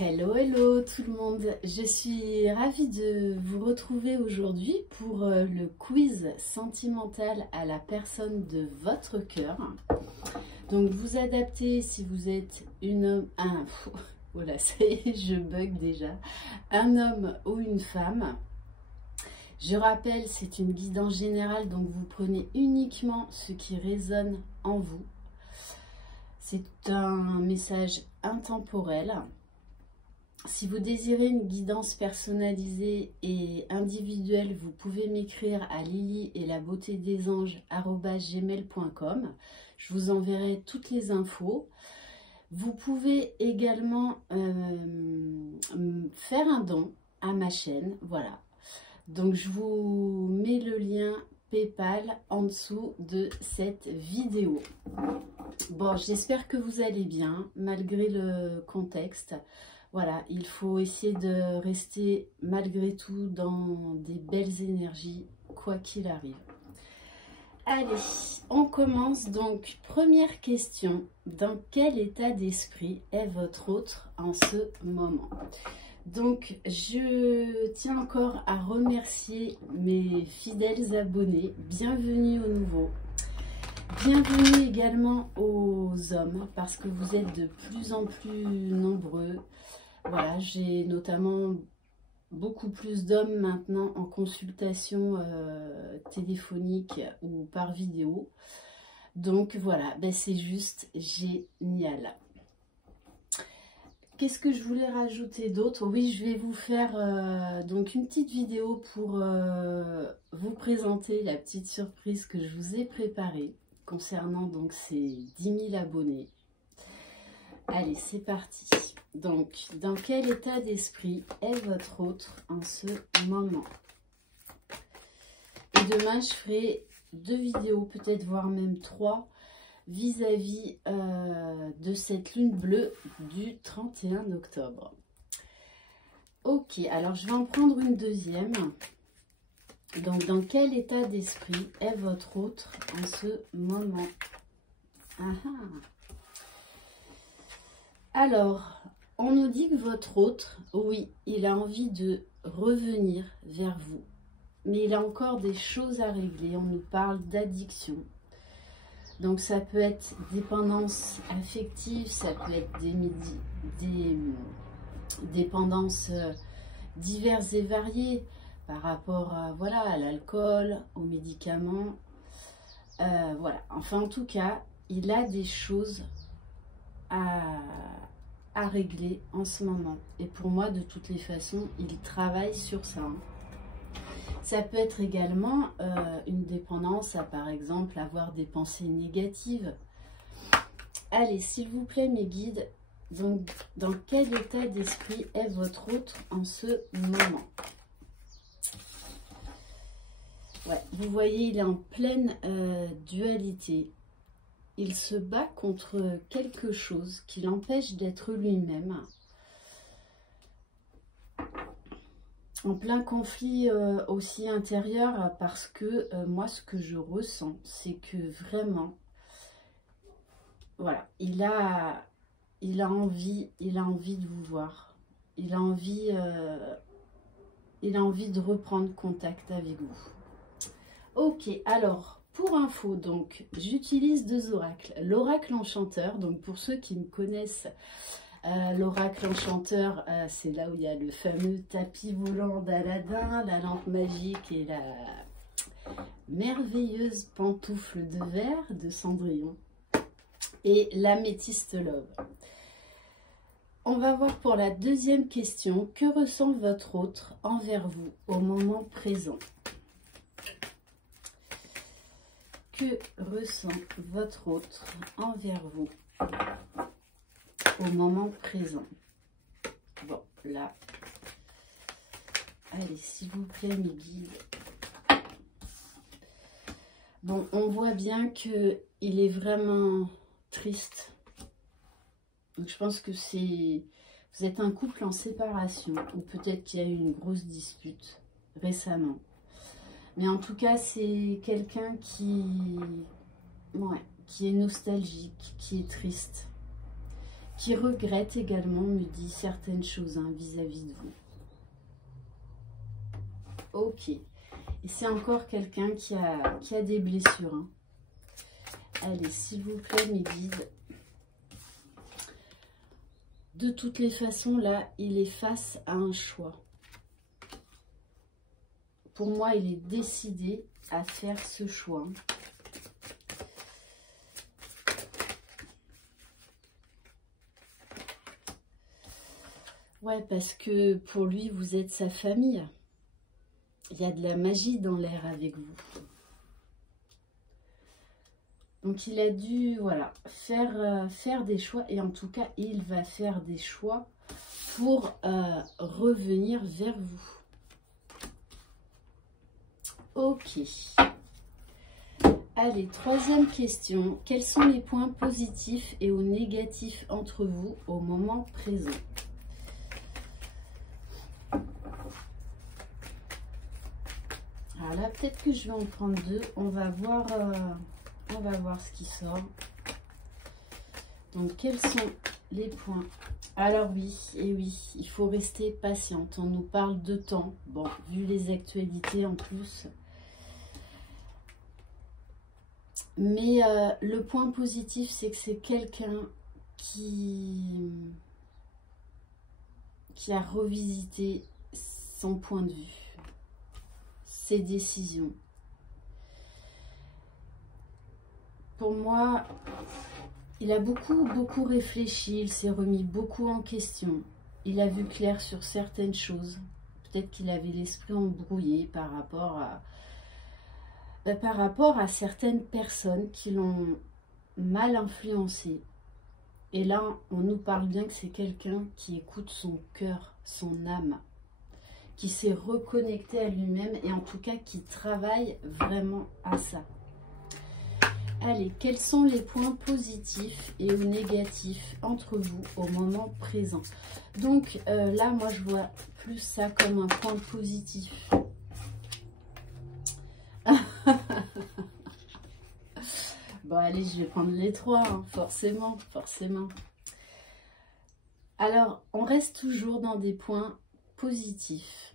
Hello, hello tout le monde, je suis ravie de vous retrouver aujourd'hui pour le quiz sentimental à la personne de votre cœur. Donc vous adaptez si vous êtes voilà, ça y est, je bug déjà, un homme ou une femme. Je rappelle, c'est une guidance générale, donc vous prenez uniquement ce qui résonne en vous. C'est un message intemporel. Si vous désirez une guidance personnalisée et individuelle, vous pouvez m'écrire à lily-et-la-beauté-des-anges@gmail.com. Je vous enverrai toutes les infos. Vous pouvez également faire un don à ma chaîne. Voilà. Donc je vous mets le lien PayPal en dessous de cette vidéo. Bon, j'espère que vous allez bien malgré le contexte. Voilà, il faut essayer de rester malgré tout dans des belles énergies, quoi qu'il arrive. Allez, on commence donc. Première question, dans quel état d'esprit est votre autre en ce moment? Donc, je tiens encore à remercier mes fidèles abonnés. Bienvenue aux nouveaux. Bienvenue également aux hommes, parce que vous êtes de plus en plus nombreux. Voilà, j'ai notamment beaucoup plus d'hommes maintenant en consultation téléphonique ou par vidéo. Donc voilà, ben c'est juste génial. Qu'est-ce que je voulais rajouter d'autre? Oui, je vais vous faire donc une petite vidéo pour vous présenter la petite surprise que je vous ai préparée concernant donc ces 10 000 abonnés. Allez, c'est parti. Donc, dans quel état d'esprit est votre autre en ce moment? Et demain, je ferai 2 vidéos, peut-être voire même 3, vis-à-vis de cette lune bleue du 31 octobre. Ok, alors je vais en prendre une deuxième. Donc, dans quel état d'esprit est votre autre en ce moment? Alors, on nous dit que votre autre, oui, il a envie de revenir vers vous. Mais il a encore des choses à régler. On nous parle d'addiction. Donc, ça peut être dépendance affective, ça peut être des dépendances diverses et variées par rapport à, voilà, à l'alcool, aux médicaments. Voilà. Enfin, en tout cas, il a des choses à régler en ce moment. Et pour moi, de toutes les façons, il travaille sur ça. Ça peut être également une dépendance à, par exemple, avoir des pensées négatives. Allez, s'il vous plaît, mes guides, donc, dans quel état d'esprit est votre autre en ce moment? Ouais, vous voyez, il est en pleine dualité. Il se bat contre quelque chose qui l'empêche d'être lui-même. En plein conflit aussi intérieur, parce que moi, ce que je ressens, c'est que vraiment, voilà, il a envie de vous voir. Il a envie de reprendre contact avec vous. Ok, alors... Pour info, donc, j'utilise 2 oracles. L'oracle enchanteur, donc pour ceux qui me connaissent, l'oracle enchanteur, c'est là où il y a le fameux tapis volant d'Aladin, la lampe magique et la merveilleuse pantoufle de verre de Cendrillon et l'améthyste love. On va voir pour la deuxième question, que ressent votre autre envers vous au moment présent? Que ressent votre autre envers vous au moment présent? Bon, là, allez, s'il vous plaît, mes guides. Bon, on voit bien que il est vraiment triste. Donc, je pense que vous êtes un couple en séparation, ou peut-être qu'il y a eu une grosse dispute récemment. Mais en tout cas, c'est quelqu'un qui est nostalgique, qui est triste, qui regrette également, me dit certaines choses vis-à-vis de vous. Ok. Et c'est encore quelqu'un qui a des blessures. Hein. Allez, s'il vous plaît, mes guides. De toutes les façons, là, il est face à un choix. Pour moi, il est décidé à faire ce choix. Ouais, parce que pour lui, vous êtes sa famille. Il y a de la magie dans l'air avec vous. Donc, il a dû, voilà, faire des choix. Et en tout cas, il va faire des choix pour revenir vers vous. Ok. Allez, troisième question. Quels sont les points positifs et ou négatifs entre vous au moment présent? Alors là, peut-être que je vais en prendre deux. On va voir ce qui sort. Donc, quels sont les points? Alors oui, et oui, il faut rester patiente. On nous parle de temps. Bon, vu les actualités en plus. Mais le point positif, c'est que c'est quelqu'un qui a revisité son point de vue, ses décisions. Pour moi, il a beaucoup réfléchi, il s'est remis beaucoup en question. Il a vu clair sur certaines choses. Peut-être qu'il avait l'esprit embrouillé par rapport à certaines personnes qui l'ont mal influencé. Et là, on nous parle bien que c'est quelqu'un qui écoute son cœur, son âme, qui s'est reconnecté à lui-même et en tout cas qui travaille vraiment à ça. Allez, quels sont les points positifs et ou négatifs entre vous au moment présent? Donc là, moi, je vois plus ça comme un point positif. Bon, allez, je vais prendre les trois, hein, forcément. Alors, on reste toujours dans des points positifs,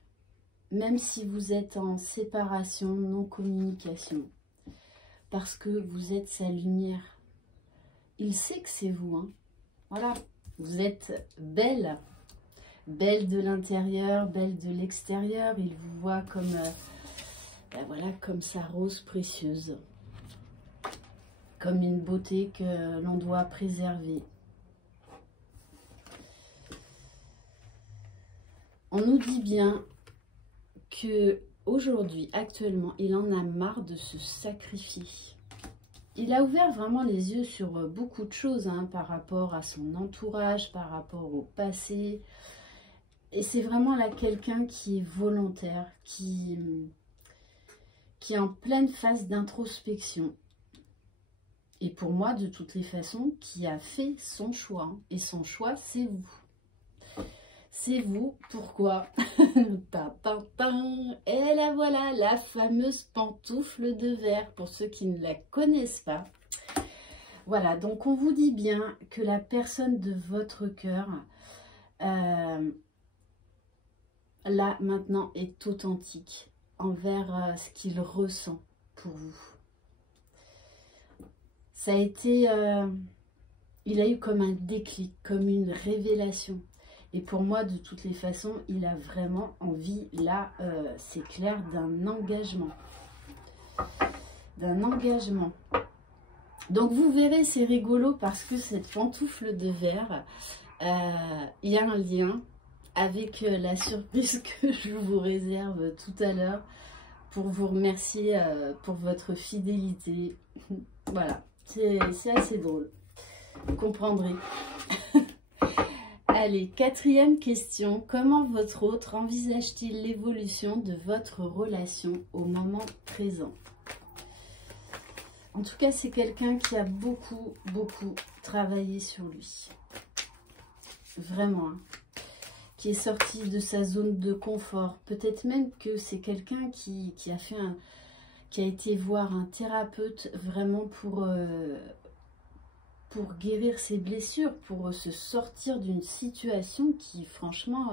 même si vous êtes en séparation, non-communication. Parce que vous êtes sa lumière. Il sait que c'est vous. Hein. Voilà. Vous êtes belle. Belle de l'intérieur, belle de l'extérieur. Il vous voit comme, voilà, comme sa rose précieuse. Comme une beauté que l'on doit préserver. On nous dit bien que aujourd'hui, actuellement, il en a marre de se sacrifier. Il a ouvert vraiment les yeux sur beaucoup de choses hein, par rapport à son entourage, par rapport au passé. Et c'est vraiment là quelqu'un qui est volontaire, qui est en pleine phase d'introspection. Et pour moi, de toutes les façons, qui a fait son choix. Hein. Et son choix, c'est vous. C'est vous, pourquoi? Et là voilà, la fameuse pantoufle de verre, pour ceux qui ne la connaissent pas. Voilà, donc on vous dit bien que la personne de votre cœur, là maintenant, est authentique envers ce qu'il ressent pour vous. Ça a été, il a eu comme un déclic, comme une révélation. Et pour moi, de toutes les façons, il a vraiment envie, là, c'est clair, d'un engagement. D'un engagement. Donc, vous verrez, c'est rigolo parce que cette pantoufle de verre, il y a un lien avec la surprise que je vous réserve tout à l'heure pour vous remercier pour votre fidélité. Voilà, c'est assez drôle. Vous comprendrez. Allez, quatrième question. Comment votre autre envisage-t-il l'évolution de votre relation au moment présent? En tout cas, c'est quelqu'un qui a beaucoup travaillé sur lui. Vraiment. Hein. Qui est sorti de sa zone de confort. Peut-être même que c'est quelqu'un qui a été voir un thérapeute vraiment pour guérir ses blessures, pour se sortir d'une situation qui, franchement,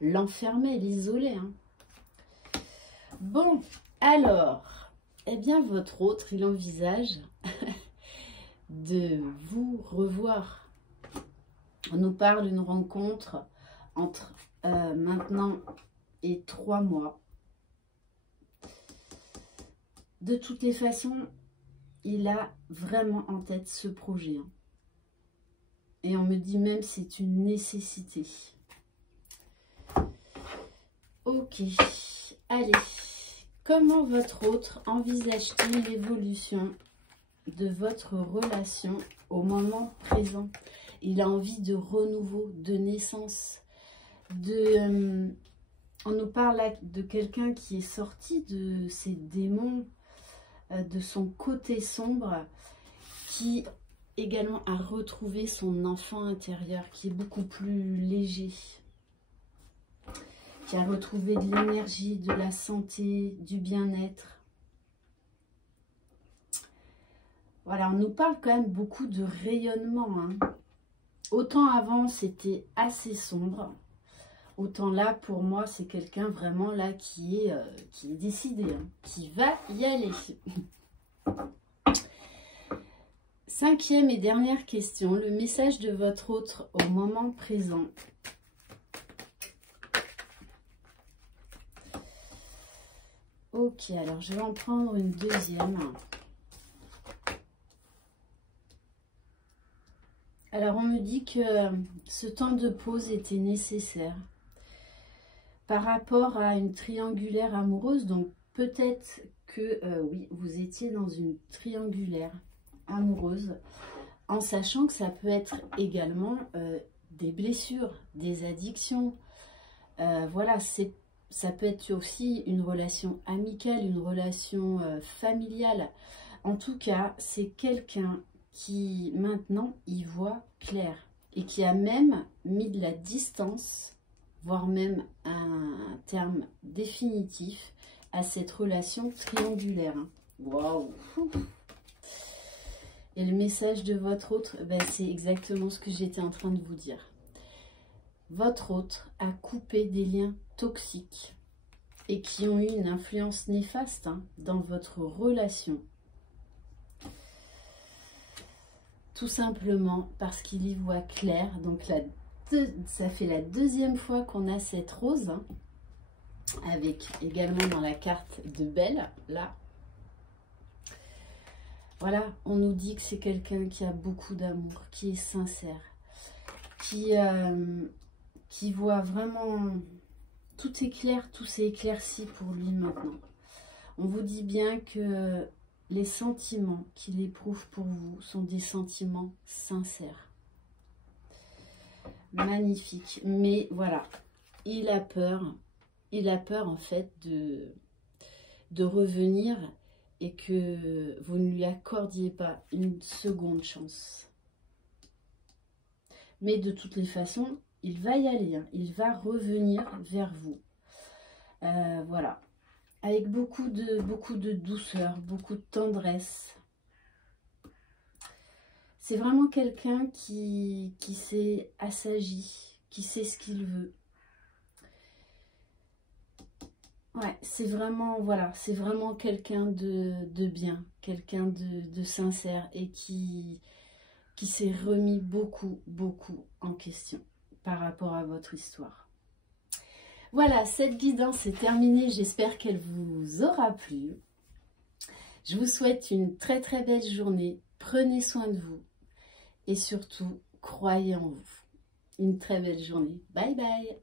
l'enfermait, l'isolait. Hein. Bon, alors, eh bien, votre autre, il envisage de vous revoir. On nous parle d'une rencontre entre maintenant et 3 mois. De toutes les façons, il a vraiment en tête ce projet. Hein. Et on me dit même c'est une nécessité. Ok, allez. Comment votre autre envisage-t-il l'évolution de votre relation au moment présent? Il a envie de renouveau, de naissance. On nous parle là de quelqu'un qui est sorti de ses démons, de son côté sombre, qui également a retrouvé son enfant intérieur, qui est beaucoup plus léger, qui a retrouvé de l'énergie, de la santé, du bien-être. Voilà, on nous parle quand même beaucoup de rayonnement. Hein. Autant avant, c'était assez sombre. Autant là, pour moi, c'est quelqu'un vraiment là qui est décidé, hein, qui va y aller. 5e et dernière question, le message de votre autre au moment présent. Ok, alors je vais en prendre une deuxième. Alors on me dit que ce temps de pause était nécessaire par rapport à une triangulaire amoureuse. Donc peut-être que oui, vous étiez dans une triangulaire amoureuse, en sachant que ça peut être également des blessures, des addictions. Voilà, ça peut être aussi une relation amicale, une relation familiale. En tout cas, c'est quelqu'un qui maintenant y voit clair et qui a même mis de la distance, voire même un terme définitif à cette relation triangulaire. Waouh! Et le message de votre autre, ben, c'est exactement ce que j'étais en train de vous dire. Votre autre a coupé des liens toxiques et qui ont eu une influence néfaste hein, dans votre relation. Tout simplement parce qu'il y voit clair. Donc ça fait la 2e fois qu'on a cette rose, hein, avec également dans la carte de Belle, là. Voilà, on nous dit que c'est quelqu'un qui a beaucoup d'amour, qui est sincère, qui voit vraiment... Tout est clair, tout s'est éclairci pour lui maintenant. On vous dit bien que les sentiments qu'il éprouve pour vous sont des sentiments sincères. Magnifique. Mais voilà, il a peur en fait de revenir et que vous ne lui accordiez pas une seconde chance. Mais de toutes les façons, il va y aller, hein. Il va revenir vers vous. Voilà. Avec beaucoup de douceur, beaucoup de tendresse. C'est vraiment quelqu'un qui s'est assagi, qui sait ce qu'il veut. Ouais, c'est vraiment, voilà, c'est vraiment quelqu'un de bien, quelqu'un de sincère et qui s'est remis beaucoup en question par rapport à votre histoire. Voilà, cette guidance est terminée, j'espère qu'elle vous aura plu. Je vous souhaite une très belle journée, prenez soin de vous et surtout, croyez en vous. Une très belle journée, bye bye.